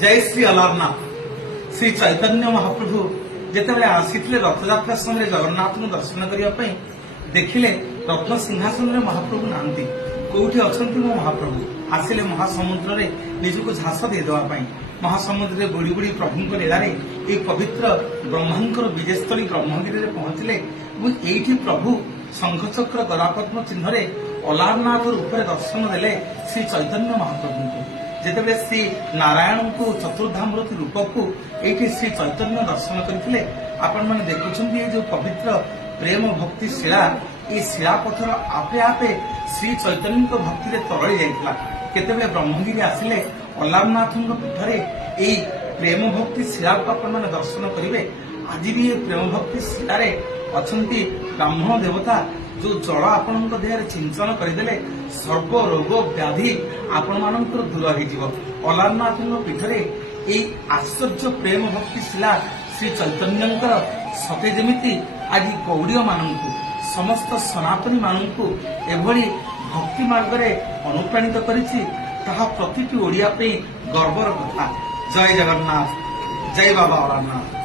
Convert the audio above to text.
जय श्री अलारनाथ। श्री चैतन्य महाप्रभु जितेबाला आसीथिले रथयात्रा समय जगन्नाथ दर्शन करने देखिले रत्न सिंहासन में महाप्रभु नांती कोठी अछंती मो महाप्रभु आसिले महासमुद्र रे निजको झास दे देवा महासमुद्र रे बुड़ी बुड़ी प्रभु लीला ये पवित्र ब्रह्मांकर विजयस्थली ब्रह्मगिरी रे पहुंचले एठी प्रभु शंखचक्र गदापद्म चिन्ह रे अलारनाथ रूप दर्शन देले श्री चैतन्य महाप्रभु को जिते श्री नारायण को चतुर्धामूर्ति रूप को ये श्री चैतन्य दर्शन करते आपण मैंने देखुं जो पवित्र प्रेम भक्ति शिला ये शिला पथर आपे आपे श्री चैतन्य भक्ति तरली जाइला केतेबेले ब्रह्मगिरी आसिले अलारनाथ पीठरे यही प्रेम भक्ति शिला को आपण मैंने दर्शन करेंगे। आज भी ये प्रेम भक्ति शिलार अछंती ब्राह्मण देवता जो जल आपण देह सिंचन करदे सर्व रोग व्याधि आपण मान दूर हो। अलारनाथ पीठरे यही आश्चर्य प्रेम भक्ति शिला श्री चैतन्य सते जमिति आज गौड़ीय मानू समस्त सनातनी मानू एभली भक्ति मार्ग में अनुप्राणित करिछि ताहा प्रतिटी ओडिया पे गर्वर कथा। जय जगन्नाथ, जय बाबा अलारनाथ।